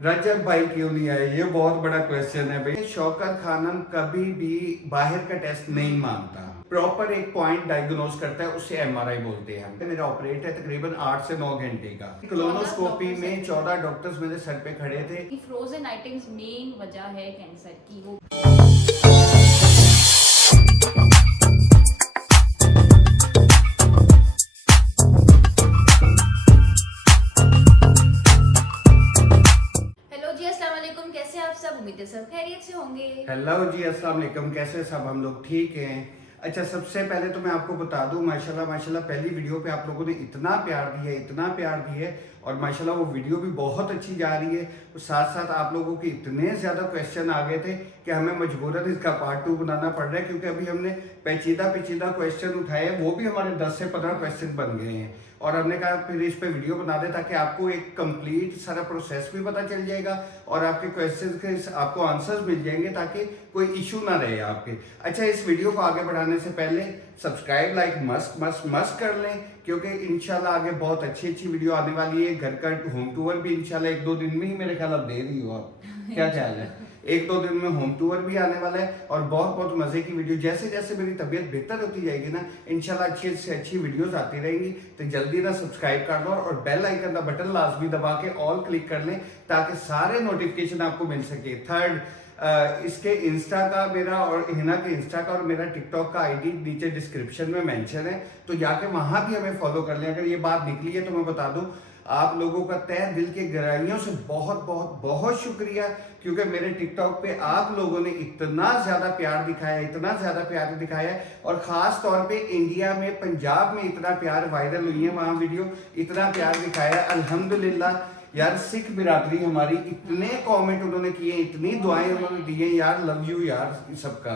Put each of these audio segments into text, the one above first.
रजब भाई क्यों नहीं आए, ये बहुत बड़ा क्वेश्चन है भाई। शौकत खानम कभी भी बाहर का टेस्ट नहीं मांगता, प्रॉपर एक पॉइंट डायग्नोज करता है, उसे एमआरआई बोलते हैं। मेरा ऑपरेट है तकरीबन 8 से 9 घंटे का। कोलोनोस्कोपी में 14 डॉक्टर्स मेरे सर पे खड़े थे। फ्रोजन आइटम्स मेन वजह है कैंसर की। वो हेलो जी, अस्सलाम वालेकुम। कैसे आप सब? उम्मीद है सब खैरियत से होंगे। हेलो जी, अस्सलाम वालेकुम। कैसे सब? हम लोग ठीक हैं। अच्छा, सबसे पहले तो मैं आपको बता दूं, माशाल्लाह माशाल्लाह पहली वीडियो पे आप लोगों ने इतना प्यार दिया, इतना प्यार दिया है, और माशाल्लाह वो वीडियो भी बहुत अच्छी जा रही है। और साथ साथ आप लोगों के इतने ज़्यादा क्वेश्चन आ गए थे कि हमें मजबूरन इसका पार्ट 2 बनाना पड़ रहा है, क्योंकि अभी हमने पेचीदा पेचीदा क्वेश्चन उठाए, वो भी हमारे 10 से 15 क्वेश्चन बन गए हैं। और हमने कहा फिर इस पे वीडियो बना दे, ताकि आपको एक कंप्लीट सारा प्रोसेस भी पता चल जाएगा और आपके क्वेश्चन के आपको आंसर्स मिल जाएंगे, ताकि कोई इशू ना रहे आपके। अच्छा, इस वीडियो को आगे बढ़ाने से पहले subscribe, like must must must कर लें, क्योंकि इंशाल्लाह आगे बहुत अच्छी अच्छी वीडियो आने वाली है। घर का होम टूर भी इंशाल्लाह 1-2 दिन में ही मेरे ख्याल आप दे रही हो आप, क्या ख्याल है? 1-2 दिन में होम टूर भी आने वाला है, और बहुत बहुत मजे की वीडियो। जैसे जैसे मेरी तबीयत बेहतर होती जाएगी ना, इंशाल्लाह अच्छी से अच्छी वीडियोस आती रहेंगी। तो जल्दी ना सब्सक्राइब कर लो और बेल आइकन का बटन लाजमी दबा के ऑल क्लिक कर लें, ताकि सारे नोटिफिकेशन आपको मिल सके। थर्ड, इसके इंस्टा का मेरा और हिना के इंस्टा का और मेरा टिकटॉक का आईडी नीचे डिस्क्रिप्शन में मेंशन है, तो जाके वहां भी हमें फॉलो कर लें। अगर ये बात निकली है तो मैं बता दूं, आप लोगों का तहे दिल के गहराइयों से बहुत बहुत बहुत शुक्रिया, क्योंकि मेरे टिकटॉक पे आप लोगों ने इतना ज्यादा प्यार दिखाया, इतना ज्यादा प्यार दिखाया, और खास तौर पे इंडिया में, पंजाब में इतना प्यार वायरल हुई है वहां वीडियो, इतना प्यार दिखाया अल्हम्दुलिल्लाह। यार सिख बिरादरी हमारी, इतने कमेंट उन्होंने किए, इतनी दुआएं उन्होंने दी हैं यार, लव यू यार सबका।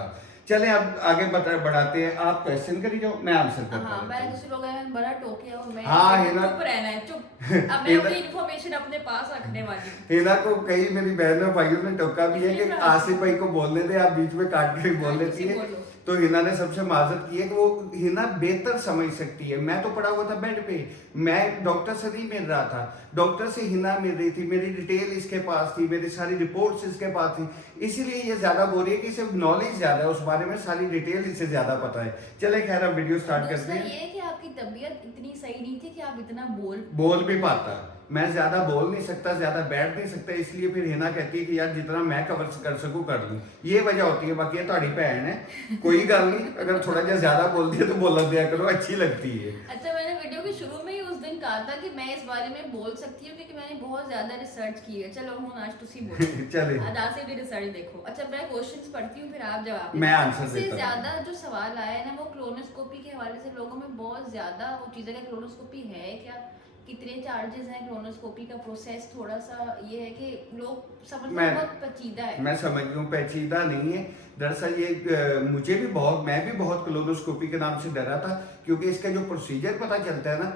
चले अब आगे बढ़ाते हैं। आप क्वेश्चन करी जाओ, मैं आंसर करता हाँ, हूँ। मैं दूसरे लोग हैं, बड़ा टोकिया हूँ मैं। हाँ, है ना? चुप रहना है, चुप। अब मैं अपनी इन्फॉर्मेशन अपने पास रखने वाली हूँ। हिना को कई मेरी बहनों भाइयों ने टोका भी है कि आसिफ भाई को बोलने दे, आप बीच में काट के बोल लेती है। तो हिना ने सबसे माजरत की है कि वो हिना बेहतर समझ सकती है। मैं तो पड़ा हुआ था बेड पे, मैं डॉक्टर से नहीं मिल रहा था, डॉक्टर से हिना मिल रही थी, मेरी डिटेल इसके पास थी, मेरी सारी रिपोर्ट्स इसके पास थी, इसीलिए ये ज्यादा बोल रही है कि इसे नॉलेज ज्यादा है उस बारे में, सारी डिटेल इसे ज्यादा पता है। चले खैर, अब वीडियो स्टार्ट करते हैं। ये कि आपकी तबीयत इतनी सही नहीं थी कि आप इतना बोल भी पाता। मैं ज्यादा बोल नहीं सकता, ज्यादा बैठ नहीं सकता, इसलिए फिर हिना कहती है कि यार जितना मैं कवर कर सकूं कर लूं, ये वजह होती है। बाकी ये तुम्हारी बहन है, कोई गल नहीं, अगर थोड़ा जा ज्यादा बोलती है तो बोल दिया करो, अच्छी लगती है। अच्छा, मैंने वीडियो के शुरू में ही उस दिन कहा था कि मैं इस बारे में बोल सकती हूँ, क्योंकि मैंने बहुत ज्यादा रिसर्च की है। चलो हूँ आज तुसी बोलो। चले आज से भी रिसर्च देखो। अच्छा, मैं क्वेश्चंस पढ़ती हूँ, फिर आप जवाब। मैं आंसर सबसे देता हूँ। ज्यादा जो सवाल आया है ना, वो क्लोनोस्कोपी के हवाले से लोगों में बहुत ज्यादा वो चीज है कि क्लोनोस्कोपी है क्या, कितने चार्जेस हैं क्लोनोस्कोपी का, प्रोसेस थोड़ा सा ये है कि लोग समझते हैं बहुत पेचीदा है। मैं समझ लूँ, पेचीदा नहीं है दरअसल ये। मुझे भी बहुत, मैं भी बहुत क्लोनोस्कोपी के नाम से डरा था, क्योंकि इसका जो प्रोसीजर पता चलता है ना,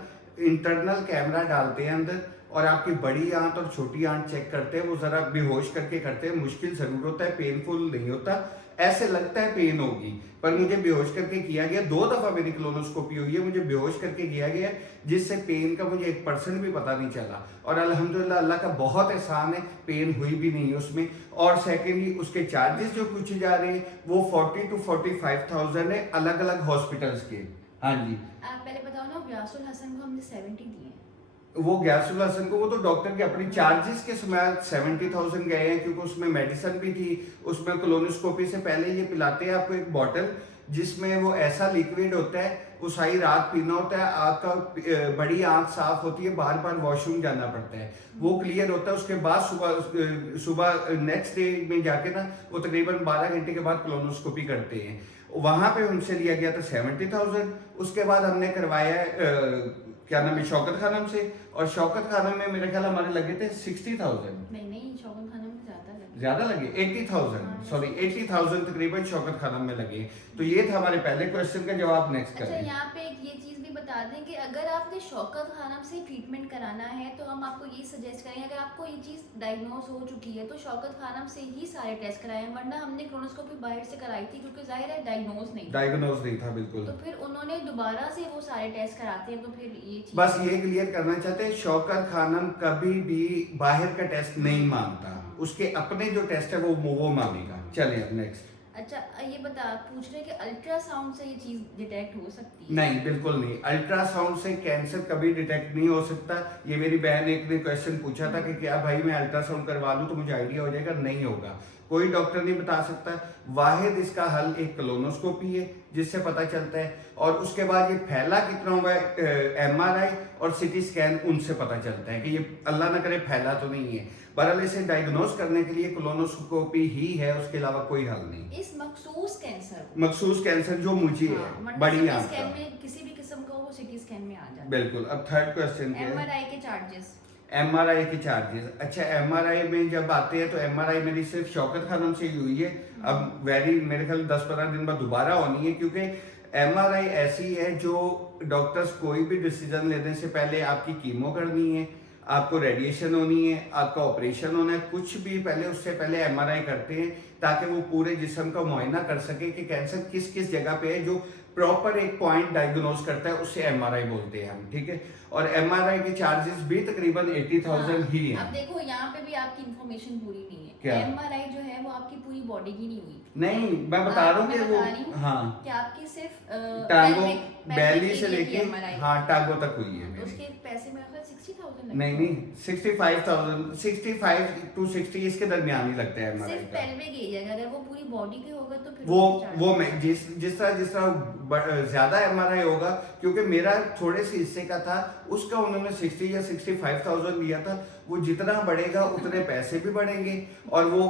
इंटरनल कैमरा डालते हैं अंदर, और आपकी बड़ी आंत और छोटी आंत चेक करते हैं, वो जरा बेहोश करके करते हैं, मुश्किल जरूर होता है, पेनफुल नहीं होता, ऐसे लगता है पेन होगी, पर मुझे बेहोश करके किया गया। 2 दफा मेरी क्लोनोस्कोपी हुई है, मुझे बेहोश करके किया गया, जिससे पेन का मुझे 1% भी पता नहीं चला, और अल्हम्दुलिल्लाह अल्लाह का बहुत एहसान है, पेन हुई भी नहीं उसमें। और सेकेंडली उसके चार्जेस जो पूछे जा रहे हैं वो 40 to 45,000 है, अलग अलग हॉस्पिटल्स के। हाँ जी, आप पहले बताओ ना, व्यासुल हसन को हमने 70 दिए। वो गैसुल हसन को, वो तो डॉक्टर के अपनी चार्जेस के समय 70,000 गए हैं, क्योंकि उसमें मेडिसिन भी थी। उसमें क्लोनोस्कोपी से पहले ये पिलाते हैं आपको एक बॉटल, जिसमें वो ऐसा लिक्विड होता है, वो सारी रात पीना होता है, आपका बड़ी आंख साफ होती है, बार बार वॉशरूम जाना पड़ता है, वो क्लियर होता है। उसके बाद सुबह सुबह नेक्स्ट डे में जाके ना, वो तकरीबन 12 घंटे के बाद क्लोनोस्कोपी करते हैं। वहां पे हमसे लिया गया था 70,000। उसके बाद हमने करवाया क्या नाम है, शौकत खानम से, और शौकत खानम में मेरे ख्याल हमारे लगे थे 60,000। नहीं, शौकत खानम में ज्यादा लगे 80,000, सॉरी 80,000 तकरीबन शौकत खानम में लगे। तो ये था हमारे पहले क्वेश्चन का जवाब। नेक्स्ट अच्छा, करें। यहाँ पे एक ये चीज भी बता दें कि अगर आपने शौकत खानम से ट्रीटमेंट कराना है तो हम आपको ये सजेस्ट करेंगे, अगर आपको ये चीज़ डायग्नोज हो चुकी है तो शौकत खानम से ही सारे टेस्ट कराएं, वरना हमने क्रोनोस्कोपी बाहर से कराई थी क्योंकि जाहिर है डायग्नोज नहीं था। डायग्नोज नहीं था बिल्कुल। तो फिर उन्होंने दोबारा से वो सारे टेस्ट कराते हैं, तो फिर ये चीज़ बस ये क्लियर करना चाहते हैं, शौकत खानम कभी भी बाहर का टेस्ट नहीं मांगता, उसके अपने जो टेस्ट है वो मांगेगा। चलिए अब नेक्स्ट। अच्छा ये पूछ रहे हैं कि अल्ट्रासाउंड से ये चीज़ डिटेक्ट हो सकती है? नहीं, बिल्कुल नहीं। अल्ट्रासाउंड से कैंसर कभी डिटेक्ट नहीं हो सकता। ये मेरी बहन एक ने क्वेश्चन पूछा था कि क्या भाई मैं अल्ट्रासाउंड करवा लूं तो मुझे आइडिया हो जाएगा, नहीं होगा। कोई डॉक्टर नहीं बता सकता। वाहिद इसका हल एक कोलोनोस्कोपी है जिससे पता चलता है, और उसके बाद ये फैला कितना हुआ है MRI और CT स्कैन, उनसे पता चलता है कि ये अल्लाह ना करे फैला तो नहीं है। बहरहाल इसे डायग्नोज करने के लिए कोलोनोस्कोपी ही है, उसके अलावा कोई हल नहीं। इस मखसूस कैंसर मखसूस कैंसर जो मुझे है बड़ी आंत स्कैन का, में किसी भी किस्म का वो CT स्कैन में आ जाता है। बिल्कुल। अब थर्ड क्वेश्चन क्या है? MRI के चार्जेस। MRI के चार्जेस। अच्छा, MRI में जब आते हैं तो MRI मेरी सिर्फ शौकत खानम से ही हुई है। अब मेरे ख्याल 10-15 दिन बाद दोबारा होनी है, क्योंकि MRI ऐसी है जो डॉक्टर्स कोई भी डिसीजन लेने से पहले आपकी कीमो करनी है, आपको रेडिएशन होनी है, आपका ऑपरेशन होना है, कुछ भी पहले उससे पहले MRI करते हैं ताकि वो पूरे जिस्म का मुआयना कर सके कि कैंसर किस किस जगह पे है। जो प्रॉपर एक पॉइंट डायग्नोज करता है उसे MRI बोलते हैं हम, ठीक है। और MRI के चार्जेस भी तकरीबन 80,000 ही हैं। अब देखो यहाँ पे भी आपकी इंफॉर्मेशन पूरी नहीं है। क्या? MRI जो है वो आपकी पूरी बॉडी की नहीं हुई। नहीं, मैं बता रहा हूँ कि वो हाँ कि आपकी सिर्फ टांगों बेली से लेके MRI हाँ टांगों तक हुई है मेरी। उसके पैसे मेरे ख्याल 60,000 नहीं 65,000, 65 to 60 इसके दरमियान ही लगता है MRI सिर्फ का। पेल्विक एरिया का, अगर वो पूरी बॉडी के होगा तो फिर वो मैं जिस तरह ज्यादा MRI होगा, क्योंकि मेरा थोड़े से हिस्से का था, उसका उन्होंने 60 या 65,000 लिया था। वो जितना बढ़ेगा उतने पैसे भी बढ़ेंगे, और वो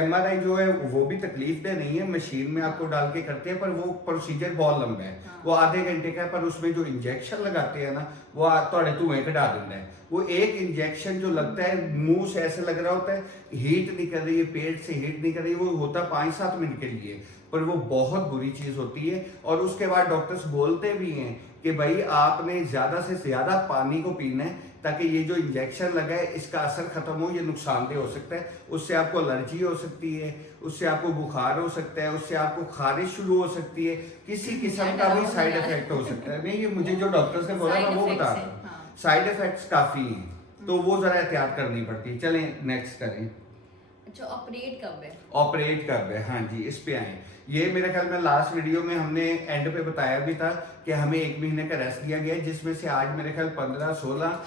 MRI जो है वो भी तकलीफ दे नहीं है, मशीन में आपको डाल के करते हैं, पर वो प्रोसीजर बहुत लंबा है। वो आधे घंटे का है, पर उसमें जो इंजेक्शन लगाते हैं ना वो थोड़े धुएं कटा देता है। वो एक इंजेक्शन जो लगता है मुंह से ऐसे लग रहा होता है, हीट नहीं कर रही है, पेट से हीट नहीं कर रही है, वो होता 5-7 मिनट के लिए, पर वो बहुत बुरी चीज होती है। और उसके बाद डॉक्टर्स बोलते भी हैं कि भाई आपने ज्यादा से ज्यादा पानी को पीना है ताकि ये जो इंजेक्शन लगा है इसका असर खत्म हो। ये नुकसानदेह हो सकता है, उससे आपको एलर्जी हो सकती है, उससे आपको बुखार हो सकता है, उससे आपको खारिश शुरू हो सकती है, किसी किस्म का भी साइड इफेक्ट हो सकता है। नहीं, ये मुझे जो डॉक्टर्स ने बोला मैं वो बता रहा हूँ, साइड इफेक्ट्स काफी हैं, तो वो जरा एहतियात करनी पड़ती है। चलें नेक्स्ट करें। अच्छा, ऑपरेट कब है? ऑपरेट कब है, हाँ जी, इस पे आए। ये मेरे ख्याल में लास्ट वीडियो में हमने एंड पे बताया भी था कि हमें 1 महीने का रेस्ट दिया गया है, जिसमें से आज मेरे ख्याल 15, 16,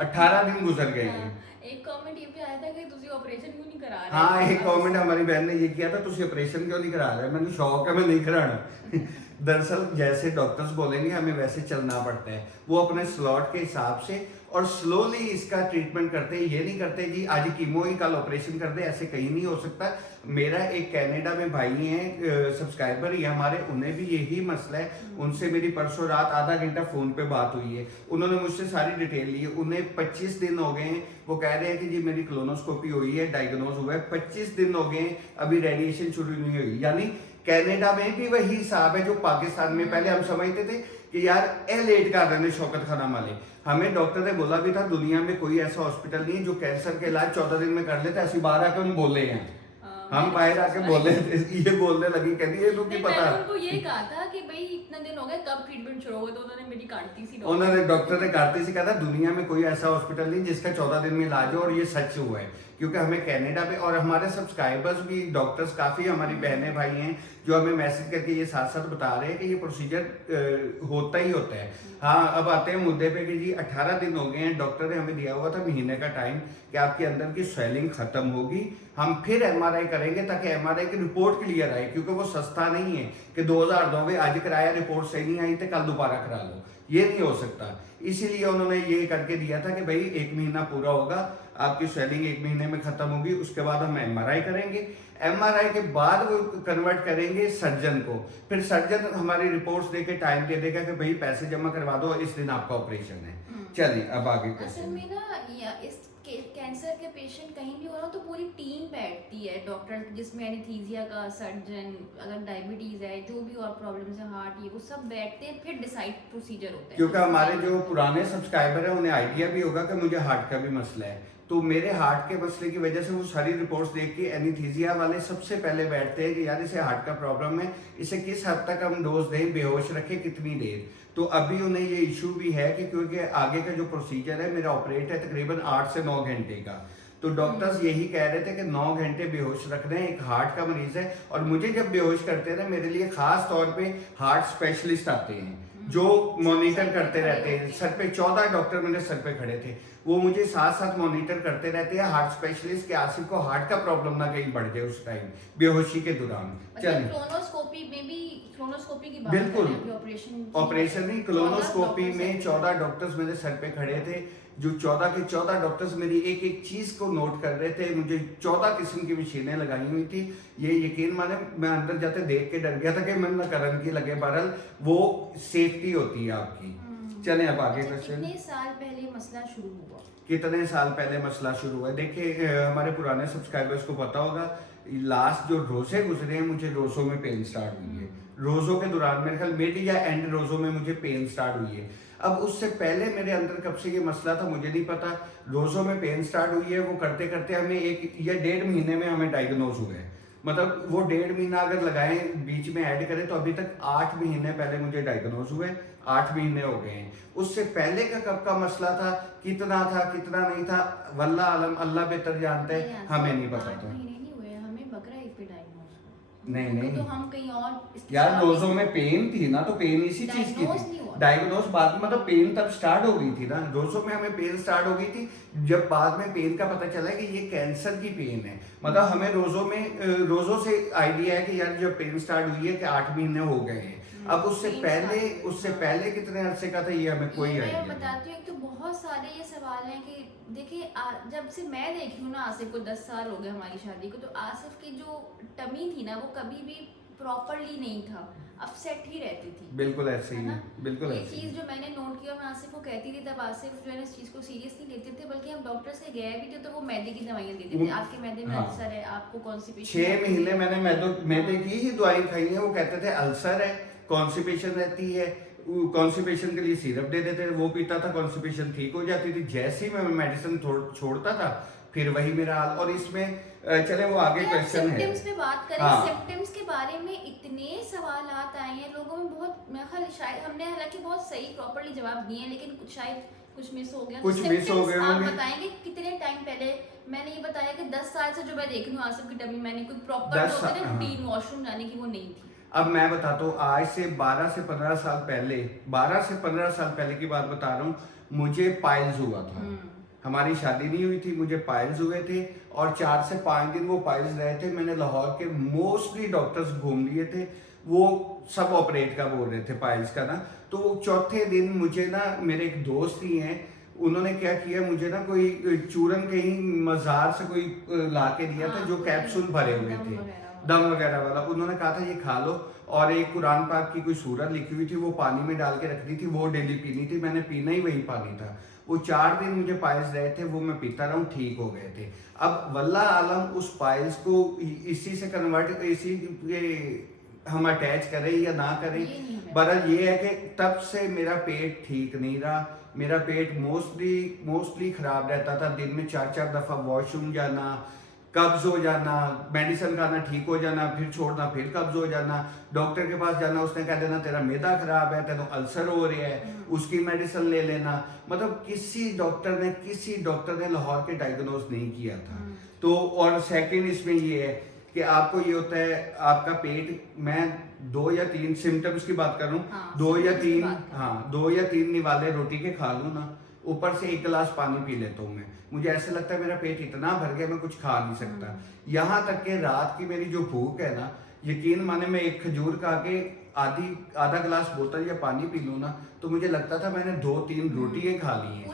18 दिन गुजर गए हैं। एक कमेंट ये भी आया था कि तुसी ऑपरेशन क्यों नहीं करा रहे? हाँ, एक कमेंट हमारी बहन ने ये किया था, तुसी ऑपरेशन क्यों नहीं करा रहे? मैंने शौक है, मैं नहीं कराना। दरअसल जैसे डॉक्टर्स बोलेंगे हमें वैसे चलना पड़ता है, वो अपने स्लॉट के हिसाब से, और स्लोली इसका ट्रीटमेंट करते हैं। ये नहीं करते जी आज कीमो ही कल ऑपरेशन कर दे, ऐसे कहीं नहीं हो सकता। मेरा एक कनाडा में भाई हैं सब्सक्राइबर ही हमारे, उन्हें भी यही मसला है। उनसे मेरी परसों रात आधा घंटा फोन पे बात हुई है, उन्होंने मुझसे सारी डिटेल ली है। उन्हें 25 दिन हो गए हैं, वो कह रहे हैं कि जी मेरी कोलोनोस्कोपी हुई है, डायग्नोज हुआ है, 25 दिन हो गए, अभी रेडिएशन शुरू नहीं हुई। यानी कनाडा में भी वही हिसाब है जो पाकिस्तान में। पहले हम समझते थे कि यार लेट कर रहे हैं शौकत खानम वाले। हमें डॉक्टर ने बोला भी था दुनिया में कोई ऐसा हॉस्पिटल नहीं है जो कैंसर के इलाज 14 दिन में कर लेता है। ऐसी बाहर आके हम बोले हैं, हम बाहर आके बोले, ये बोलने लगी, कहती है तुमको पता है। उनको ये कहा था कि भाई इतना दिन हो गए कब ट्रीटमेंट शुरू होगा, तो उन्होंने मेरी काटती सी डॉक्टर ने काटती सी कहा था दुनिया में कोई ऐसा हॉस्पिटल नहीं जिसका 14 दिन में इलाज हो, और ये सच हुआ है। क्योंकि हमें कनाडा में, और हमारे सब्सक्राइबर्स भी डॉक्टर्स काफी हमारी बहनें भाई हैं जो हमें मैसेज करके ये साथ साथ बता रहे हैं कि ये प्रोसीजर होता ही होता है। हाँ, अब आते हैं मुद्दे पे कि जी 18 दिन हो गए हैं, डॉक्टर ने हमें दिया हुआ था महीने का टाइम कि आपके अंदर की स्वेलिंग खत्म होगी, हम फिर MRI करेंगे ताकि MRI की रिपोर्ट क्लियर आए, क्योंकि वो सस्ता नहीं है कि 2000 दोगे, आज कराया रिपोर्ट सही नहीं आई तो कल दोबारा करा लो, ये नहीं हो सकता। इसीलिए उन्होंने ये करके दिया था कि भाई 1 महीना पूरा होगा, आपकी स्वेलिंग 1 महीने में खत्म होगी, उसके बाद हम MRI करेंगे। MRI के बाद वो कन्वर्ट करेंगे सर्जन को, फिर सर्जन हमारी रिपोर्ट्स देके टाइम दे देगा कि भाई पैसे जमा करवा दो, इस दिन आपका ऑपरेशन है। चलिए अब आगे असल में ना इस कैंसर के पेशेंट कहीं भी हो रहा हो तो पूरी टीम बैठती है डॉक्टर, जिसमें एनेस्थीसिया का सर्जन, अगर डायबिटीज है, जो भी और प्रॉब्लम्स है, हार्ट, ये वो सब बैठते हैं, फिर डिसाइड प्रोसीजर होता है। क्योंकि हमारे जो पुराने सब्सक्राइबर हैं उन्हें आइडिया भी होगा कि मुझे हार्ट का भी मसला है, तो मेरे हार्ट के मसले की वजह से वो सारी रिपोर्ट्स देख के एनीस्थीसिया वाले सबसे पहले बैठते हैं कि यार इसे हार्ट का प्रॉब्लम है, इसे किस हद तक हम डोज दें, बेहोश रखें कितनी देर। तो अभी उन्हें ये इशू भी है कि क्योंकि आगे का जो प्रोसीजर है मेरा ऑपरेट है तकरीबन 8 से 9 घंटे का, तो डॉक्टर्स यही कह रहे थे कि 9 घंटे बेहोश रखना है, एक हार्ट का मरीज है। और मुझे जब बेहोश करते हैं ना, मेरे लिए खास तौर पे हार्ट स्पेशलिस्ट आते हैं जो मॉनिटर करते रहते हैं। सर पे 14 डॉक्टर मेरे सर पे खड़े थे, वो मुझे साथ साथ मॉनिटर करते रहते हैं, हार्ट स्पेशलिस्ट के आसिफ को हार्ट का प्रॉब्लम ना कहीं बढ़ जाए उस टाइम बेहोशी के दौरान। चलिए क्लोनोस्कोपी में भी, क्लोनोस्कोपी की बात बिल्कुल कर रहे हैं, ऑपरेशन नहीं, क्लोनोस्कोपी में 14 डॉक्टर्स मेरे सर पे खड़े थे, जो 14 के 14 डॉक्टर्स मेरी एक एक चीज को नोट कर रहे थे। मुझे 14 किस्म की मशीनें लगाई हुई थी, ये यकीन माने मैं अंदर जाते देख के डर गया था कि मैं न करन की लगे, बहरहाल वो सेफ्टी होती है आपकी। चलें अब आगे क्वेश्चन। कितने साल पहले मसला शुरू हुआ? कितने साल पहले मसला शुरू हुआ? देखिए हमारे पुराने सब्सक्राइबर्स को पता होगा, लास्ट जो रोजे गुजरे हैं मुझे रोजों में पेन स्टार्ट हुई है, रोजों के दौरान मेरे ख्याल मिड या एंड रोजों में मुझे पेन स्टार्ट हुई है। अब उससे पहले मेरे अंदर कब से ये मसला था मुझे नहीं पता, रोजों में पेन स्टार्ट हुई है, वो करते करते हमें 1 या 1.5 महीने में हमें डायग्नोज हुए। मतलब वो 1.5 महीना अगर लगाएं बीच में ऐड करें तो अभी तक 8 महीने पहले मुझे डायग्नोज हुए, 8 महीने हो गए हैं। उससे पहले का कब का मसला था, कितना था कितना नहीं था, वल्लाह आलम, अल्लाह बेहतर जानते हैं, हमें नहीं पता था। नहीं तो हम कहीं और यार रोजों में पेन थी ना, तो पेन इसी चीज की थी, डायग्नोज बाद में, मतलब पेन तब स्टार्ट हो गई थी ना, रोजों में हमें पेन स्टार्ट हो गई थी जब बाद में पेन का पता चला कि ये कैंसर की पेन है। मतलब हमें रोजों से आइडिया है कि यार जब पेन स्टार्ट हुई है कि 8 महीने हो गए हैं। अब उससे पहले कितने अरसे का था ये हमें कोई आइडिया नहीं। बताती हूँ, तो बहुत सारे ये सवाल हैं कि देखिए जब से मैं देखी हूँ ना, आसिफ को 10 साल हो गए हमारी शादी को, तो आसिफ की जो टमी थी ना वो कभी भी प्रॉपरली नहीं था, अपसेट ही रहती थी। बिल्कुल ऐसे ही है, बिल्कुल ये ऐसे चीज जो मैंने नोट किया, मैं आसिफ को कहती थी, तब आसिफ जो है इस चीज को सीरियस नहीं लेते थे, बल्कि हम डॉक्टर्स के गए भी थे तो वो मैदे की दवाइयां देते थे, आपके मैदे में अल्सर है, आपको कॉन्स्टिपेशन। 6 महीने मैंने मैदे की ही दवाई खाई है, वो कहते थे अल्सर है, कॉन्स्टिपेशन रहती है, कॉन्स्टिपेशन के लिए सिरप दे देते थे, वो पीता था, कॉन्स्टिपेशन ठीक हो जाती थी। जैसे ही मैं मेडिसिन छोड़ता था फिर वही मेरा हाल। और इसमें चले वो आगे क्वेश्चन है, सिम्पटम्स पे बात करें। हाँ। सिम्पटम्स के बारे में इतने सवालात आए हैं लोगों में, बहुत मैं ख्याल शायद हमने हालांकि बहुत सही प्रॉपर्ली जवाब दिए हैं, लेकिन शायद कुछ मिस हो गया। कुछ मिस हो गए आप होंगे। बताएंगे कितने टाइम पहले? मैंने ये बताया कि 10 साल से जो मैं देख रही हूँ आसिफ की टमी, मैंने कोई प्रॉपर रूटीन वॉशरूम जाने की वो नहीं थी। अब मैं बताता हूँ, आज से 12 से 15 साल पहले, 12 से 15 साल पहले की बात बता रहा हूँ, मुझे पाइल्स हुआ था। हमारी शादी नहीं हुई थी, मुझे पाइल्स हुए थे और 4 से 5 दिन वो पाइल्स रहे थे। मैंने लाहौर के मोस्टली डॉक्टर्स घूम लिए थे, वो सब ऑपरेट का बोल रहे थे पाइल्स का ना। तो वो चौथे दिन मुझे ना, मेरे एक दोस्त ही हैं, उन्होंने क्या किया, मुझे ना कोई चूरन कहीं मजार से कोई ला के दिया था, जो कैप्सूल भरे हुए थे, दम वगैरह वाला। उन्होंने कहा था ये खा लो, और एक कुरान पाक की कोई सूरत लिखी हुई थी, वो पानी में डाल के रख दी थी, वो डेली पीनी थी। मैंने पीना ही वही पानी था। वो 4 दिन मुझे पाइल्स रहे थे, वो मैं पीता रहा हूँ, ठीक हो गए थे। अब वल्लाह आलम उस पाइल्स को इसी से कन्वर्ट, इसी हम अटैच करें या ना करें, बहरहाल ये है कि तब से मेरा पेट ठीक नहीं रहा। मेरा पेट मोस्टली खराब रहता था, दिन में 4-4 दफा वॉशरूम जाना, कब्ज हो जाना, मेडिसिन खाना ठीक हो जाना, फिर छोड़ना, फिर कब्ज हो जाना, डॉक्टर के पास जाना, उसने कह देना तेरा मैदा खराब है, तेरा अल्सर हो रहा है, उसकी मेडिसिन ले लेना। मतलब किसी डॉक्टर ने लाहौर के डायग्नोज नहीं किया था। तो और सेकंड इसमें ये है कि आपको ये होता है, आपका पेट, मैं 2 या 3 सिम्टम्स की बात करूं, हाँ, 2 या 3 निवाले रोटी के खा लूं ना, ऊपर से 1 गिलास पानी पी लेता हूँ मैं, मुझे ऐसा लगता है मेरा पेट इतना भर गया मैं कुछ खा नहीं सकता। यहाँ तक कि रात की मेरी जो भूख है ना, यकीन माने मैं एक खजूर खा के आधा गिलास बोतल या पानी पी लूं ना, तो मुझे लगता था मैंने 2-3 रोटियां खा ली हैं।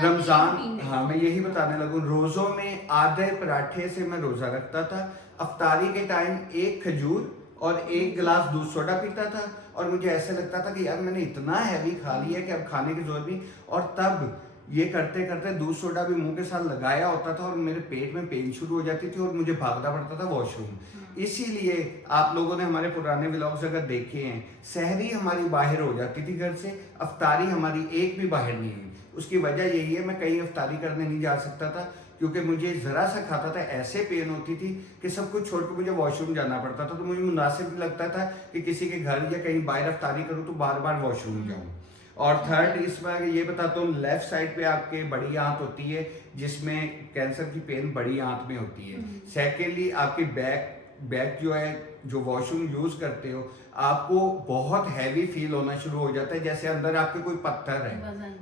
रमजान, हाँ मैं यही बताने लगूं, रोजों में आधे पराठे से मैं रोजा रखता था। अफ्तारी के टाइम 1 खजूर और 1 गिलास दूध सोडा पीता था, और मुझे ऐसा लगता था कि यार मैंने इतना हैवी खा लिया कि अब खाने की जरूरत नहीं। और तब ये करते करते दूध सोडा भी मुंह के साथ लगाया होता था और मेरे पेट में पेन शुरू हो जाती थी और मुझे भागना पड़ता था वॉशरूम। इसीलिए आप लोगों ने हमारे पुराने व्लॉग्स अगर देखे हैं, सहरी हमारी बाहर हो जाती थी घर से, अफ्तारी हमारी एक भी बाहर नहीं हुई। उसकी वजह यही है, मैं कहीं अफ्तारी करने नहीं जा सकता था क्योंकि मुझे जरा सा खाता था ऐसे पेन होती थी कि सब कुछ छोड़ के मुझे वॉशरूम जाना पड़ता था। तो मुझे मुनासिब भी लगता था कि किसी के घर या कहीं बाहर अफ्तारी करूँ तो बार बार वॉशरूम जाऊँ। और थर्ड इसमें अगर ये बताता हूँ, लेफ्ट साइड पे आपके बड़ी आंत होती है जिसमें कैंसर की पेन बड़ी आंत में होती है। सेकेंडली आपकी बैक जो है, जो वॉशरूम यूज करते हो, आपको बहुत हैवी फील होना शुरू हो जाता है जैसे अंदर आपके कोई पत्थर है,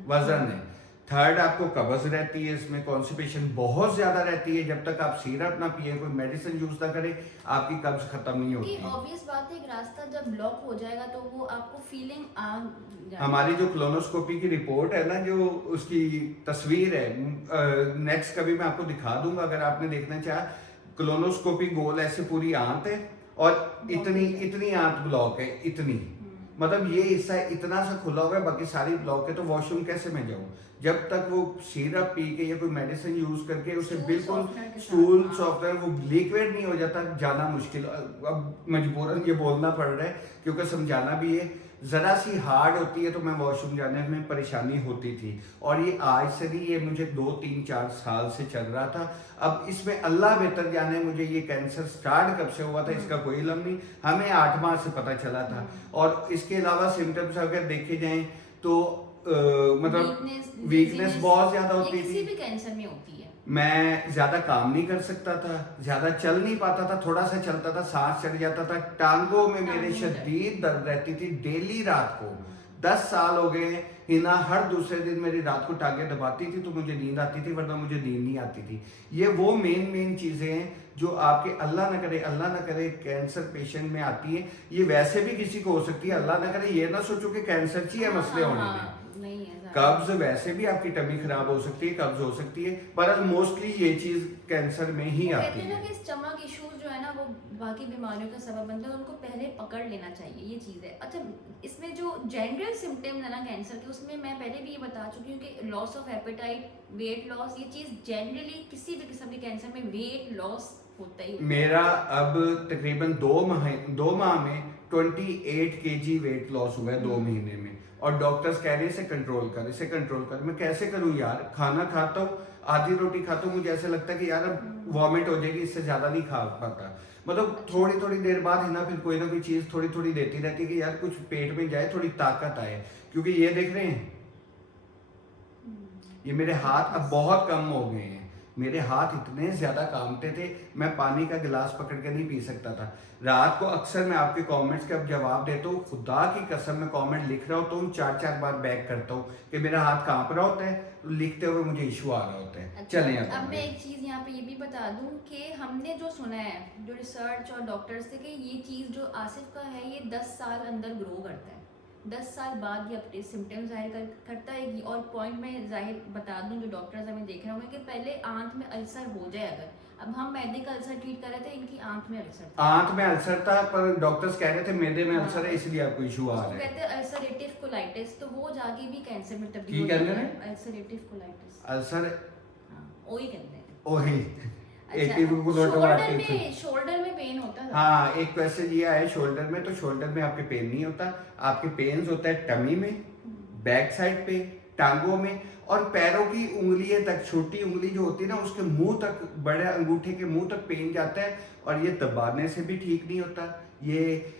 वजन है। थर्ड आपको कब्ज रहती है, इसमें कॉन्स्टिपेशन बहुत ज्यादा रहती है। जब तक आप सिरप ना पिए, कोई मेडिसिन यूज ना करें, आपकी कब्ज खत्म नहीं होती। ऑब्वियस बात है, एक रास्ता जब ब्लॉक हो जाएगा तो वो आपको फीलिंग आ जाएगी। हमारी जो क्लोनोस्कोपी की रिपोर्ट है ना, जो उसकी तस्वीर है, नेक्स्ट कभी मैं आपको दिखा दूंगा अगर आपने देखना चाहा। क्लोनोस्कोपी गोल ऐसे पूरी आंत है और इतनी आंत ब्लॉक है, इतनी, मतलब ये हिस्सा इतना सा खुला हुआ है, बाकी सारी ब्लॉक है। तो वॉशरूम कैसे मैं जाऊं जब तक वो सिरप पी के या कोई मेडिसिन यूज करके उसे बिल्कुल स्टूल सॉफ्टवेयर वो लिक्विड नहीं हो जाता, जाना मुश्किल। अब मजबूरन ये बोलना पड़ रहा है क्योंकि समझाना भी है, जरा सी हार्ड होती है तो मैं वॉशरूम जाने में परेशानी होती थी। और ये आज से नहीं, ये मुझे 2 3 4 साल से चल रहा था। अब इसमें अल्लाह बेहतर जाने मुझे ये कैंसर स्टार्ट कब से हुआ था इसका कोई इल्म नहीं, हमें 8 माह से पता चला था। और इसके अलावा सिम्टम्स अगर देखे जाएं तो मतलब वीकनेस बहुत ज्यादा होती किसी थी, भी कैंसर में होती है। मैं ज्यादा काम नहीं कर सकता था, ज्यादा चल नहीं पाता था, थोड़ा सा चलता था सांस चढ़ जाता था, टांगों में मेरे शदीद दर्द रहती थी डेली रात को। 10 साल हो गए, हिना हर दूसरे दिन मेरी रात को टांगे दबाती थी तो मुझे नींद आती थी, वरना मुझे नींद नहीं आती थी। ये वो मेन चीजें हैं जो आपके अल्लाह ना करे कैंसर पेशेंट में आती है। ये वैसे भी किसी को हो सकती है, अल्लाह ना करे, ये ना सोचो कि कैंसर की है मसले होने में। नहीं है कब्ज वैसे भी आपकी टमी खराब हो सकती है, कब्ज हो सकती है, पर मोस्टली ये चीज कैंसर में ही आती कहते हैं ना है। कि स्टमक इश्यूज जो है ना वो बाकी बीमारियों का सबब बनता है, उनको पहले पकड़ लेना चाहिए, ये चीज़ है। अच्छा, इसमें जो जनरल सिम्टम्स है ना कैंसर के, उसमें मैं पहले भी ये बता चुकी हूँ कि loss of appetite, weight loss, ये चीज़ जनरली किसी भी किस्म के कैंसर में वेट लॉस होता ही होता है। मेरा अब तकरीबन 2 माह में 28 kg वेट लॉस हुआ है 2 महीने में, और डॉक्टर्स कह रहे हैं इसे कंट्रोल कर। मैं कैसे करूं यार, खाना खाता हूँ, आधी रोटी खाता हूँ, मुझे ऐसा लगता है कि यार अब वॉमिट हो जाएगी, इससे ज्यादा नहीं खा पाता। मतलब थोड़ी देर बाद है ना, फिर कोई ना कोई चीज थोड़ी देती रहती है कि यार कुछ पेट में जाए, थोड़ी ताकत आए। क्योंकि ये देख रहे हैं, ये मेरे हाथ अब बहुत कम हो गए हैं। मेरे हाथ इतने ज्यादा कांपते थे, मैं पानी का गिलास पकड़ के नहीं पी सकता था। रात को अक्सर मैं आपके कमेंट्स के अब जवाब देता हूँ, खुदा की कसम मैं कमेंट लिख रहा होता हूँ, 4 बार बैक करता हूँ कि मेरा हाथ कांप रहा होता है, तो लिखते हुए मुझे इशू आ रहा होता है। अच्छा, चलें अब मैं एक चीज़ यहाँ पे ये भी बता दूँ कि हमने जो सुना है, जो रिसर्च और डॉक्टर्स से, कि ये चीज़ जो आसिफ का है ये 10 साल अंदर ग्रो करता है, 10 साल बाद ये अपने सिम्टम्स जाहिर करता है। और पॉइंट में जाहिर बता दूं, जो डॉक्टर्स हमें देख रहे होंगे कि पहले आंत में अल्सर हो जाए, अगर अब हम मैदे का अल्सर ट्रीट कर रहे थे, इनकी आंत में अल्सर था। आंत में अल्सर था, पर डॉक्टर्स कह रहे थे मैदे में अल्सर है, इसलिए आपको इशू आ रहा है। कहते हैं अल्सरेटिव कोलाइटिस, तो वो जाके भी कैंसर में तब्दील की हो कहते जाता हैं? है। अल्सरेटिव कोलाइटिस, अल्सर हाँ वही कहते हैं। ओही शोल्डर में पेन होता है। हाँ, एक क्वेश्चन ये आया शोल्डर में, तो शोल्डर में आपके पेन नहीं होता, आपके पेन्स होता है टमी में, बैक साइड पे, टांगों में, और पैरों की उंगलियों तक, छोटी उंगली जो होती है ना उसके मुंह तक, बड़े अंगूठे के मुंह तक पेन जाता है। और ये दबाने से भी ठीक नहीं होता। ये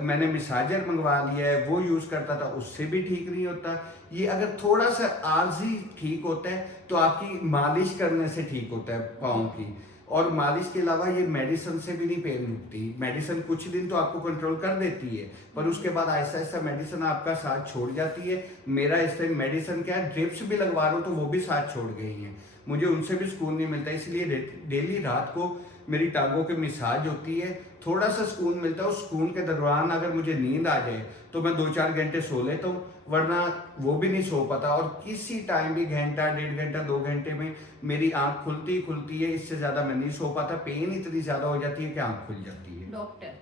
मैंने मिसाजर मंगवा लिया है, वो यूज करता था, उससे भी ठीक नहीं होता। ये अगर थोड़ा सा आर्जी ठीक होता है तो आपकी मालिश करने से ठीक होता है पाँव की। और मालिश के अलावा ये मेडिसिन से भी नहीं पेन रुकती। मेडिसिन कुछ दिन तो आपको कंट्रोल कर देती है, पर उसके बाद ऐसा ऐसा मेडिसिन आपका साथ छोड़ जाती है। मेरा इस टाइम मेडिसिन क्या है, ड्रिप्स भी लगवा रहा हूँ तो वो भी साथ छोड़ गई हैं, मुझे उनसे भी सुकून नहीं मिलता। इसलिए डेली रात को मेरी टांगों की मिसाज होती है, थोड़ा सा सुकून मिलता है। उस सुकून के दौरान अगर मुझे नींद आ जाए तो मैं 2 4 घंटे सो लेता हूँ, वरना वो भी नहीं सो पाता। और किसी टाइम भी घंटा, 1.5 घंटा, 2 घंटे में मेरी आंख खुलती है, इससे ज्यादा मैं नहीं सो पाता। पेन इतनी ज्यादा हो जाती है कि आंख खुल जाती है। डॉक्टर,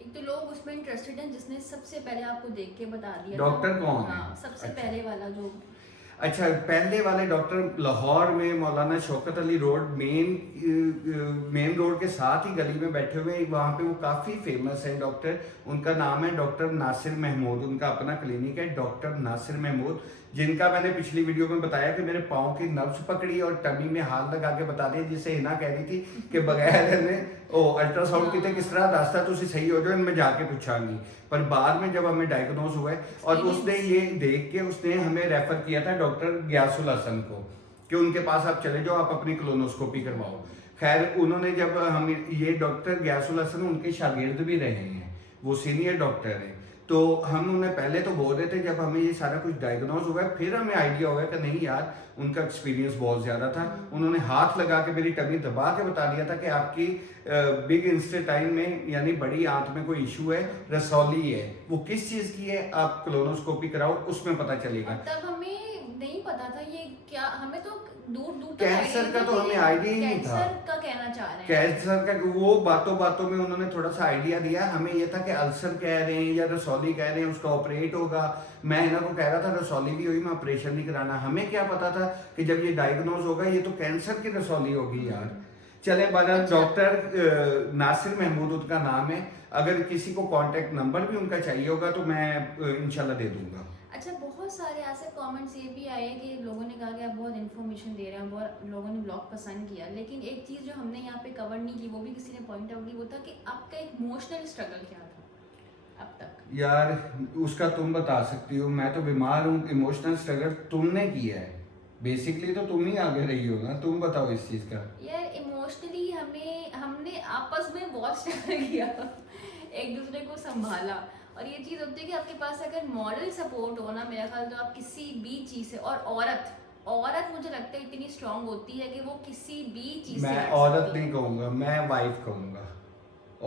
एक तो लोग उसमें इंटरेस्टेड हैं जिसने सबसे पहले आपको देख के बता दिया। डॉक्टर कौन है? हाँ, सबसे अच्छा। पहले वाला जो अच्छा, पहले वाले डॉक्टर लाहौर में मौलाना Shaukat Ali road main road के साथ ही गली में बैठे हुए, वहाँ पे वो काफ़ी फेमस है डॉक्टर। उनका नाम है डॉक्टर नासिर महमूद, उनका अपना क्लिनिक है डॉक्टर नासिर महमूद, जिनका मैंने पिछली वीडियो में बताया कि मेरे पाँव की नब्ज पकड़ी और टमी में हाथ लगा के बता दिया, जिससे हिना कह रही थी कि बगैर अल्ट्रासाउंड किते किस तरह दसता तुम सही हो जाओ, इनमें जाके पूछांगी। पर बाद में जब हमें डायग्नोज हुआ है और उसने ये देख के उसने हमें रेफर किया था डॉक्टर गयासुल हसन को कि उनके पास आप चले जाओ, आप अपनी कोलोनोस्कोपी करवाओ। खैर उन्होंने जब हम ये डॉक्टर गयासुल हसन उनके शागिर्द भी रहे हैं, वो सीनियर डॉक्टर हैं, तो हम उन्हें पहले तो बोल रहे थे, जब हमें ये सारा कुछ डायग्नोज हुआ है फिर हमें आइडिया हुआ कि नहीं यार उनका एक्सपीरियंस बहुत ज़्यादा था। उन्होंने हाथ लगा के मेरी टमी दबा के बता दिया था कि आपकी बिग इंस्टेटाइन में यानी बड़ी आंत में कोई इशू है, रसौली है। वो किस चीज़ की है आप कोलोनोस्कोपी कराओ, उसमें पता चलेगा। तब हमें नहीं पता था ये क्या, हमें तो दूर दूर तक कैंसर का तो हमें आइडिया ही नहीं था। कैंसर का कहना चाह रहे हैं, कैंसर का वो बातों बातों में उन्होंने थोड़ा सा आइडिया दिया। हमें ये था कि अल्सर कह रहे हैं या रसौली कह रहे हैं, उसका ऑपरेट होगा। मैं इन्हों को कह रहा था रसौली भी हुई, मैं ऑपरेशन नहीं कराना। हमें क्या पता था कि जब ये डायग्नोज होगा ये तो कैंसर की रसौली होगी यार। चले बारा डॉक्टर नासिर महमूद उनका नाम है, अगर किसी को कॉन्टेक्ट नंबर भी उनका चाहिए होगा तो मैं इंशाल्लाह दे दूंगा। अच्छा, बहुत सारे ऐसे कमेंट्स ये भी आए कि लोगों ने कहा कि आप बहुत इन्फॉर्मेशन दे रहे हैं, बहुत लोगों ने ब्लॉग पसंद किया, लेकिन एक चीज़ जो हमने यहाँ पे कवर नहीं की वो भी किसी ने पॉइंट आउट की, वो था कि आपका इमोशनल स्ट्रगल क्या था अब तक। यार उसका तुम बता सकती हो, मैं तो बीमार हूँ। इमोशनल स्ट्रगल तुमने किया है, बेसिकली तो तुम ही आगे रही हो ना, तुम बताओ इस चीज़ का। यार इमोशनली हमने आपस में बहुत स्ट्रगल किया, एक दूसरे को संभाला। और ये चीज़ होती है कि आपके पास अगर मॉरल सपोर्ट हो ना, मेरा ख्याल तो आप किसी भी चीज़ से, और औरत मुझे लगता है इतनी स्ट्रांग होती है कि वो किसी भी चीज़ से मैं लड़ औरत सकती है। नहीं कहूँगा, मैं वाइफ कहूँगा।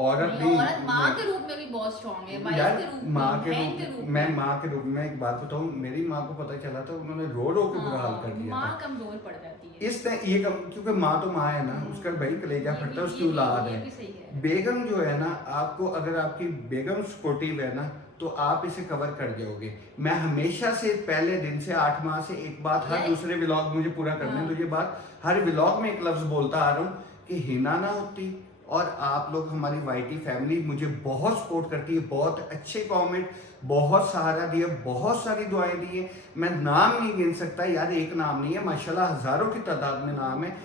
औरत नहीं, भी औरत माँ के रूप में भी बहुत स्ट्रांग है, वाइफ यार के रूप माँ में, के बहन के रूप रूप मैं में। माँ के रूप में एक बात बताऊँ, मेरी माँ को पता चला था उन्होंने रो रो के बुरा हाल कर दिया माँ था। कमजोर पड़ जाती है। इस ये क्योंकि माँ तो माँ है ना, उसका भाई कलेजा फटता है, उसकी औलाद ये है। भी सही है। बेगम जो है ना, आपको अगर आपकी बेगम सपोर्टिव है ना तो आप इसे कवर कर जाओगे। मैं हमेशा से पहले दिन से 8 माह से एक बात हर दूसरे व्लॉग मुझे पूरा करने दो, ये बात हर व्लॉग में एक लफ्ज बोलता आ रहा हूँ कि हिना ना होती और आप लोग हमारी वाईटी फैमिली मुझे बहुत सपोर्ट करती है, बहुत अच्छे कमेंट, बहुत सहारा दिया, बहुत सारी दुआएं दी है। मैं नाम नहीं गिन सकता यार, एक नाम नहीं है, माशाल्लाह हजारों की तादाद में नाम है।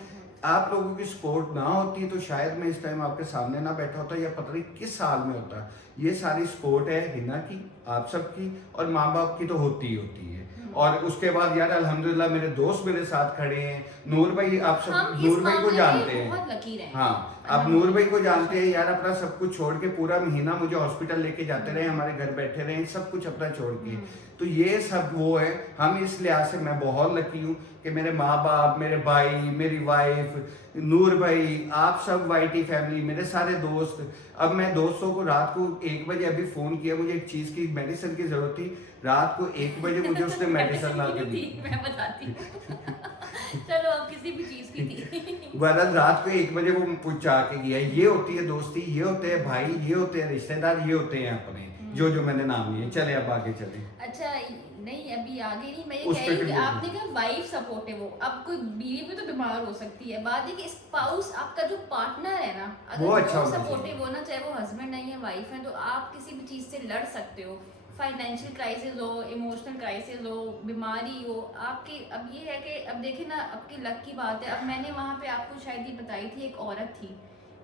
आप लोगों की सपोर्ट ना होती तो शायद मैं इस टाइम आपके सामने ना बैठा होता या पता नहीं किस हाल में होता। ये सारी सपोर्ट है हिना की, आप सबकी, और माँ बाप की तो होती ही होती है। और उसके बाद यार अल्हम्दुलिल्लाह मेरे दोस्त मेरे साथ खड़े हैं। नूर भाई, आप सब नूर भाई को जानते हैं, बहुत लकीर हैं। हाँ आप नूर भाई को जानते हैं यार। अपना सब कुछ छोड़ के पूरा महीना मुझे हॉस्पिटल लेके जाते रहे, हमारे घर बैठे रहे, सब कुछ अपना छोड़ के। तो ये सब वो है, हम इस लिहाज से मैं बहुत लकी हूँ कि मेरे माँ बाप, मेरे भाई, मेरी वाइफ, नूर भाई, आप सब वाईटी फैमिली, मेरे सारे दोस्त। अब मैं दोस्तों को रात को 1 बजे अभी फ़ोन किया, मुझे एक चीज़ की मेडिसिन की ज़रूरत थी, रात को 1 बजे मुझे उसने मेडिसिन ला के दी। मैं बताती हूँ। चलो अब किसी भी चीज़ की थी। वरना रात को 1 बजे वो पूछा के गया। ये होती है दोस्ती, ये होते हैं भाई, ये होते हैं रिश्तेदार, ये होते हैं अपने जो जो मैंने नाम लिए। चले अब आगे चले। अच्छा नहीं, अभी आगे नहीं, मैं ये उस कह पे रही हूँ कि क्लियर आपने कहा वाइफ सपोर्टिव हो, अब कोई बीवी भी तो बीमार हो सकती है। बात है कि स्पाउस, आपका जो पार्टनर है ना, वो अगर अच्छा वो होना सपोर्टिव हो ना, चाहे वो हस्बैंड नहीं है वाइफ है, तो आप किसी भी चीज़ से लड़ सकते हो। फाइनेंशियल क्राइसिस हो, इमोशनल क्राइसिस हो, बीमारी हो आपकी। अब ये है कि अब देखिए ना, आपकी लक की बात है। अब मैंने वहाँ पे आपको शायद ये बताई थी, एक औरत थी,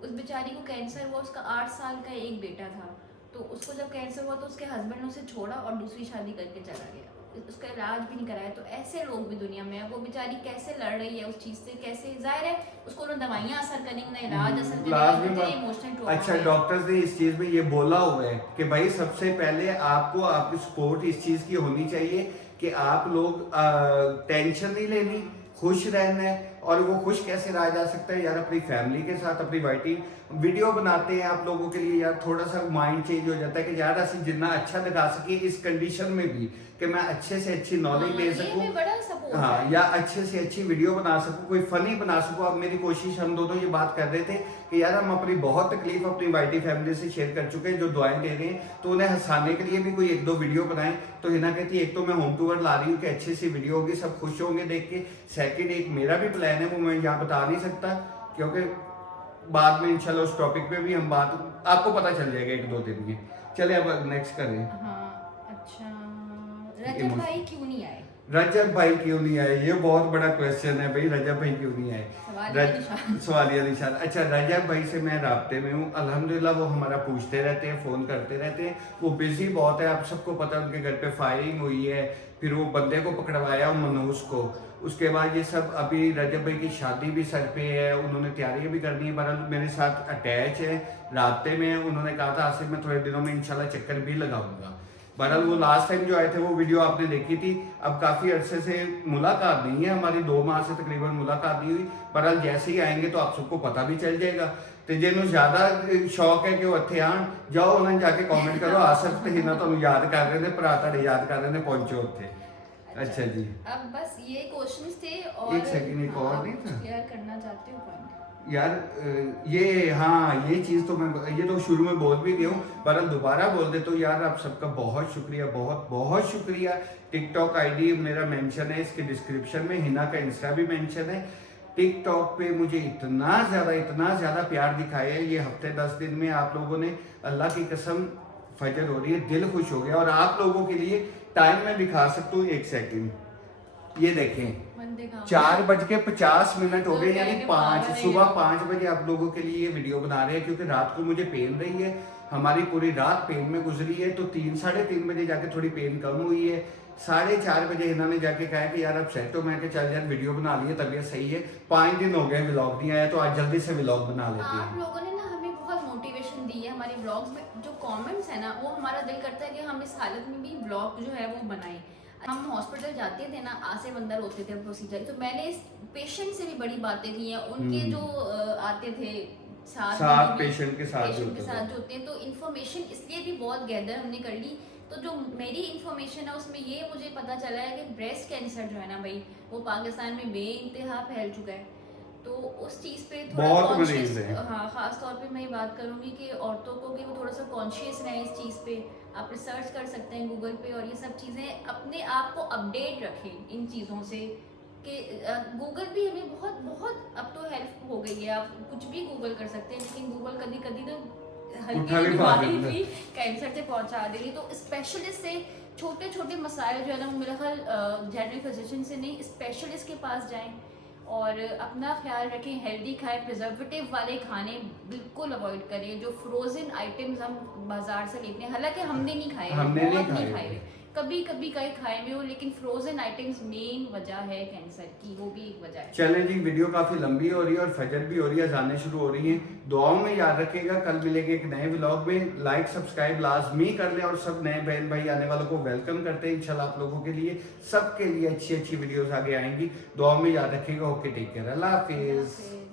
उस बेचारी को कैंसर हुआ, उसका 8 साल का एक बेटा था। तो उसको जब कैंसर हुआ तो उसके हस्बैंड ने उसे छोड़ा और दूसरी शादी करके चला गया, उसका इलाज भी नहीं कराया। तो ऐसे लोग भी दुनिया में है। वो बेचारी कैसे लड़ रही है उस चीज़ से, कैसे, जाहिर है उसको ना दवाइयाँ असर करेंगी ना इलाज असर करेगा, इमोशनल ट्रॉमा। अच्छा, डॉक्टर्स ने इस चीज में ये बोला हुआ है कि भाई सबसे पहले आपको आपकी सपोर्ट इस चीज की होनी चाहिए कि आप लोग टेंशन नहीं लेनी, खुश रहना है और वो खुश कैसे रहा जा सकता है यार, अपनी फैमिली के साथ अपनी वाइटी वीडियो बनाते हैं आप लोगों के लिए यार, थोड़ा सा माइंड चेंज हो जाता है कि यार असं जितना अच्छा दिखा सके इस कंडीशन में भी कि मैं अच्छे से अच्छी नॉलेज दे सकूं, बड़ा सपोर्ट हाँ, है। या अच्छे से अच्छी वीडियो बना सकूं, कोई फनी बना सकूं। अब मेरी कोशिश, हम दोनों ये बात कर रहे थे कि यार हम अपनी बहुत तकलीफ अपनी वाइटी फैमिली से शेयर कर चुके हैं, जो दुआएं दे रहे हैं, तो उन्हें हंसाने के लिए भी कोई एक दो वीडियो बनाएं। तो हिना कहती है एक तो मैं होम टूर ला रही हूँ कि अच्छी सी वीडियो होगी, सब खुश होंगे देख के। सेकंड एक मेरा भी प्लान है, वो मैं यहाँ बता नहीं सकता क्योंकि बाद में इंशाल्लाह उस टॉपिक पे भी हम बात, आपको पता चल जाएगा एक दो दिन में। चले अब नेक्स्ट करें। हाँ अच्छा, रजत भाई क्यों नहीं आए? रजब भाई क्यों नहीं आए, ये बहुत बड़ा क्वेश्चन है भाई, रजब भाई क्यों नहीं आए? सवालिया निशान। अच्छा, रजब भाई से मैं राब्ते में हूँ अल्हम्दुलिल्लाह, वो हमारा पूछते रहते हैं, फोन करते रहते हैं। वो बिजी बहुत है, आप सबको पता है, उनके घर पे फायरिंग हुई है, फिर वो बंदे को पकड़वाया मनूस को, उसके बाद ये सब, अभी रजब भाई की शादी भी सर पे है, उन्होंने तैयारियां भी करनी है। बहरहाल मेरे साथ अटैच है, राब्ते में है, उन्होंने कहा था आसिफ मैं थोड़े दिनों में इंशाल्लाह चक्कर भी लगाऊंगा। बहरहाल वो लास्ट टाइम जो आए थे वो वीडियो आपने देखी थी। अब काफी अरसे से मुलाकात नहीं है हमारी, 2 माह से तकरीबन मुलाकात नहीं हुई। बहरहाल जैसे ही आएंगे तो आप सबको पता भी चल जाएगा। तो जिन्होंने ज्यादा शौक है कि वो इत्थे आन, जाओ उन्हें जाके कमेंट करो आसिफ ते हिना तुहानू याद कर रहे थे, भरा तुहाडे याद कर रहे थे, पहुंचो उत्थे। अच्छा जी, अब बस ये क्वेश्चंस थे और एक सेकंड, एक और नहीं था क्लियर करना चाहते हो पॉइंट यार, ये हाँ, ये चीज तो मैं, ये तो शुरू में बोल भी गया हूँ, पर दोबारा बोल दे तो यार आप सबका बहुत शुक्रिया, बहुत बहुत शुक्रिया। टिकटॉक आईडी मेरा मेंशन है इसके डिस्क्रिप्शन में, हिना का इंस्टा भी मेंशन है। टिकटॉक पे मुझे इतना ज्यादा प्यार दिखाया है ये हफ्ते 10 दिन में आप लोगों ने, अल्लाह की कसम फजर हो रही है, दिल खुश हो गया। और आप लोगों के लिए टाइम में दिखा सकता हूँ, 1 सेकंड, ये देखें 4:50 हो गए, यानी 5 सुबह 5 बजे आप लोगों के लिए ये वीडियो बना रहे हैं, क्योंकि रात को मुझे पेन रही है, हमारी पूरी रात पेन में गुजरी है। तो 3 साढ़े 3 बजे जाके थोड़ी पेन कम हुई है। 4:30 बजे इन्होंने जाके कहा कि यार अब सेट हो, मैं कि चल यार वीडियो बना लिए, तबीयत सही है। 5 दिन हो गए व्लॉग नहीं आया, तो आज जल्दी से व्लॉग बना लेते आप हैं। लोगों ने ना हमें बहुत मोटिवेशन दी है, हमारे ब्लॉग्स में जो कमेंट्स है ना, वो हमारा दिल करता है कि हम इस हालत में भी ब्लॉग जो है वो बनाएं। हम हॉस्पिटल जाते थे ना, आसिफ अंदर होते थे प्रोसीजर, तो मैंने इस पेशेंट से भी बड़ी बातें की हैं, उनके जो आते थे साथ पेशेंट के साथ जो होते हैं, तो इन्फॉर्मेशन इसलिए भी बहुत गैदर हमने कर ली। तो जो मेरी इन्फॉर्मेशन है उसमें ये मुझे पता चला है कि ब्रेस्ट कैंसर जो है ना भाई, वो पाकिस्तान में बेइंतहा फैल चुका है। तो उस चीज़ पे थोड़ा कॉन्शियस, हाँ, खास तौर पे मैं ये बात करूँगी कि औरतों को कि वो थोड़ा सा कॉन्शियस रहें इस चीज़ पे। आप रिसर्च कर सकते हैं गूगल पे, और ये सब चीज़ें अपने आप को अपडेट रखें इन चीज़ों से, कि गूगल भी हमें बहुत बहुत अब तो हेल्प हो गई है, आप कुछ भी गूगल कर सकते हैं, लेकिन गूगल कभी कभी तो हल्की बीमारी भी कैंसर से पहुंचा दे रही। तो स्पेशलिस्ट से छोटे छोटे मसाइल जो है ना, वो मेरा ख्याल जनरल फिजिशियन से नहीं, स्पेशलिस्ट के पास जाएं और अपना ख्याल रखें, हेल्दी खाएं, प्रिजर्वेटिव वाले खाने बिल्कुल अवॉइड करें, जो फ्रोजन आइटम्स हम बाजार से लेते हैं, हालांकि हमने नहीं खाए, नहीं खाए, कभी कभी कहीं खाए में हो, लेकिन फ्रोजन आइटम्स मेन वजह है कैंसर की, वो भी एक वजह है। चलें जी, वीडियो काफी लंबी हो रही है और फजर भी हो रही है, जाने शुरू हो रही हैं। दुआओं में याद रखिएगा, कल मिलेंगे एक नए व्लॉग में। लाइक सब्सक्राइब लाजमी कर लें, और सब नए बहन भाई आने वालों को वेलकम करते हैं इंशाल्लाह। आप लोगों के लिए, सबके लिए अच्छी अच्छी वीडियोस आगे आएंगी। दुआओं में याद रखिएगा। ओके, टेक केयर, अल्लाह हाफिज।